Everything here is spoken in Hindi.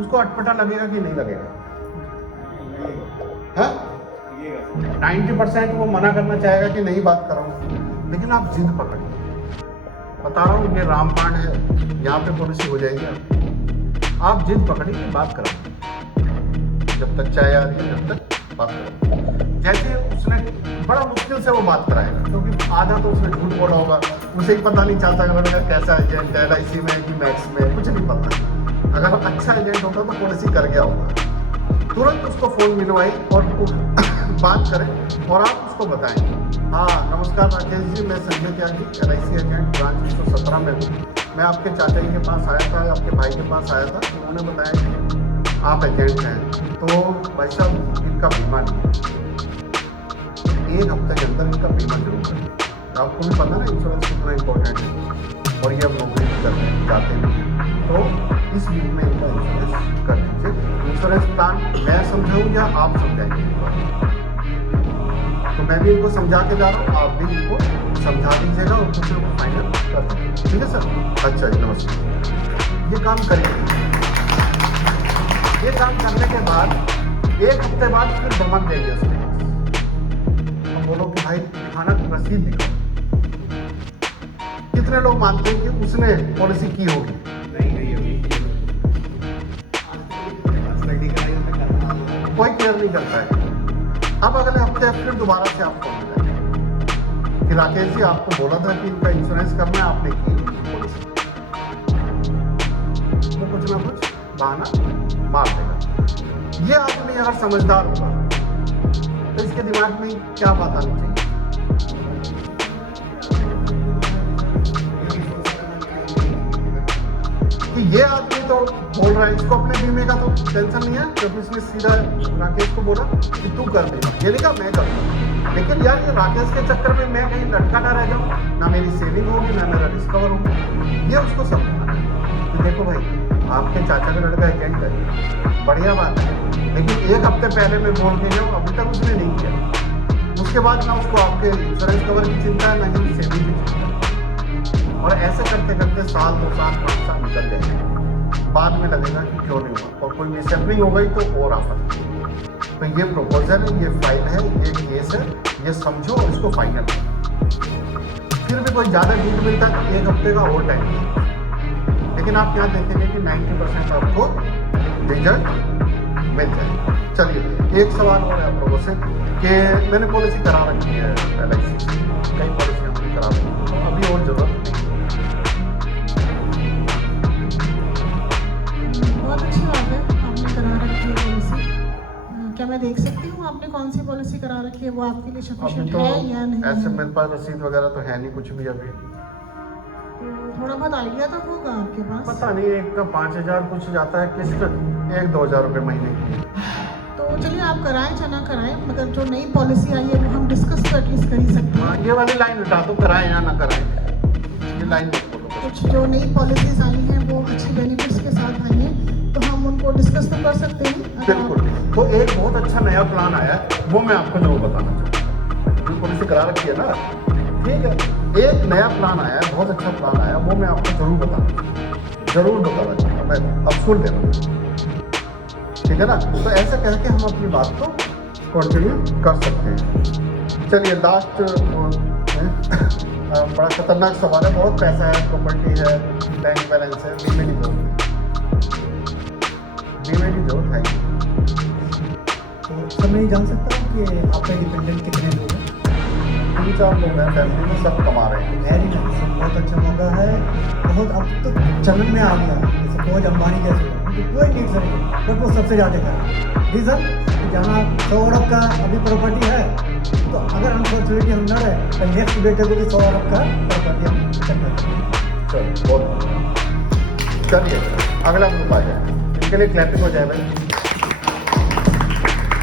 उसको अटपटा लगेगा कि नहीं लगेगा? हाँ, 90% वो मना करना चाहेगा कि नहीं बात कराऊँ, लेकिन आप जिद पकड़िए। बता रहा हूँ, ये रामबाण है, यहाँ पे पॉलिसी हो जाएगी आपकी। आप जिद पकड़िए कि बात कराओ, जब तक चाय आ रही है जब तक बात करो। जैसे उसने बड़ा मुश्किल से वो बात कराएगा, क्योंकि आधा तो उसने झूठ बोला होगा, उसे ही पता नहीं चलता कि कैसा एजेंट है, LIC में कि मैक्स में, कुछ नहीं पता। अगर अच्छा एजेंट होता तो पॉलिसी कर गया होता। तुरंत उसको फ़ोन मिलवाई और बात करें और आप उसको बताएं, हाँ नमस्कार राकेश जी, मैं संजय त्यागी, LIC एजेंट ब्रांच 117 में हूँ। मैं आपके चाचा जी के पास आया था, आपके भाई के पास आया था, उन्होंने बताया कि आप एजेंट हैं, तो भाई साहब इनका बीमा नहीं है, 1 हफ्ते के अंदर इनका बीमा जरूर करें। आपको भी पता ना इंश्योरेंस कितना इंपॉर्टेंट है, और ये अब नौकरी भी करते हैं, चाहते नहीं, तो इस वीक में इनका इंश्योरेंस कर दीजिए। इंश्योरेंस प्लान मैं समझाऊँ या आप समझाएंगे? तो मैं भी इनको समझा के जा रहा हूँ, आप भी इनको समझा दीजिएगा और कुछ फाइनल कर दीजिए, ठीक है सर? अच्छा जी, नमस्कार। ये काम करिए। ये काम करने के बाद 1 हफ्ते बाद फिर धमक देंगे उसके पास, हम बोलो कि भाई दिखाना, रसीद दिखाओ। कितने लोग मानते हैं कि उसने पॉलिसी की होगी? कोई केयर नहीं करता है। अब अगले हफ्ते फिर दोबारा से आपको मिलेगा कि राकेश जी आपको बोला था कि इनका इंश्योरेंस करना है, आपने की पॉलिसी। वो कुछ ना कुछ बहाना मार देगा। ये आदमी अगर समझदार होगा तो इसके दिमाग में क्या बात आनी चाहिए? कि ये आदमी तो बोल रहा है, इसको अपने बीमे का तो टेंशन नहीं है, क्योंकि इसने सीधा राकेश को बोला कि तू कर बीमा, ये नहीं कहा मैं करूँ। लेकिन यार ये राकेश के चक्कर में मैं कहीं लटका ना रह जाऊँ, ना मेरी सेविंग होगी ना मेरा डिस्कवर होगा। ये उसको समझना है कि देखो भाई आपके चाचा का लड़का एजेंट है, बढ़िया बात है, लेकिन 1 हफ्ते पहले मैं बोल के जाऊँ, अभी तक उसने नहीं किया। उसके बाद ना उसको आपके इंश्योरेंस कवर की चिंता है, ना ही सेविंग की चिंता है। और ऐसे करते करते साल 2 साल 5 साल निकल जाएंगे, बाद में लगेगा कि क्यों नहीं हुआ, और कोई मिसहैपनिंग हो गई तो और आफत। तो ये प्रपोजल है, ये फाइल है, ये केस है, ये समझो और इसको फाइनल करो। फिर भी कोई ज़्यादा डीट मिलता है तो 1 हफ्ते का और टाइम, लेकिन आप यहाँ देखेंगे कि 90% आपको रिजल्ट मिल जाए। चलिए, एक सवाल और है आप लोगों से कि मैंने पॉलिसी करा रखी है LIC से, कई पॉलिसी हमने करा रखी है, तो अभी और जरूरत नहीं। बहुत अच्छी बात है, आपने करा रखी है पॉलिसी। क्या मैं देख सकती हूँ आपने कौन सी पॉलिसी करा रखी है, वो आपके लिए अभी सफिशिएंट तो है या नहीं ऐसे है? मेरे पास रसीद वगैरह तो है नहीं कुछ भी अभी। तो थोड़ा बहुत आइडिया तो होगा आपके पास। पता नहीं, एक का 5,000 कुछ जाता है किस्त, 1-2 हज़ार रुपये महीने की। तो चलिए आप कराएं या ना कराएं, मगर जो नई पॉलिसी आई है वो हम डिस्कस तो एटलीस्ट कर ही सकते हाँ, हैं। ये वाली लाइन हटा दो, कराएं या ना कराएं, ये लाइन मत बोलो। कुछ जो नई पॉलिसीज आई हैं वो अच्छी बेनिफिट्स के साथ आई हैं, तो हम उनको डिस्कस तो कर सकते हैं। अगर आप- बिल्कुल। तो एक बहुत अच्छा नया प्लान आया है, वो मैं आपको जरूर बताना चाहूँगा। जो पॉलिसी करा रखी है ना, ठीक है, एक नया प्लान आया है, बहुत अच्छा प्लान आया है, वो मैं आपको जरूर बताना चाहूँगा, मैं अब सुन लेना, ठीक है ना? तो ऐसे कह के हम अपनी बात को कंटिन्यू कर सकते हैं। चलिए, लास्ट बड़ा खतरनाक सवाल है, बहुत पैसा है, प्रॉपर्टी है, बैंक बैलेंस है, बीमे की जरूरत है, बीमे की जरूरत है। तो सर मैं ये जान सकता हूँ कि आपके डिपेंडेंट कितने लोग हैं? 3-4 लोग हैं फैमिली में, सब कमा रहे हैं। वेरी नाइस, बहुत अच्छा मौका है, बहुत अब तो चलन में आ गया। जैसे बहुत अंबानी जैसे उनकी कोई नीड सर, बट वो सबसे ज़्यादा है रीज़न, जहाँ 100 अरब का अभी प्रॉपर्टी है, तो अगर अनफॉर्चुनेटली हम न रहे तो नेक्स्ट बेटे को भी 100 अरब का प्रॉपर्टी हम चलिए, चलिए अगला ग्रुप आ जाए, इनके लिए क्लैपिंग हो जाए भाई।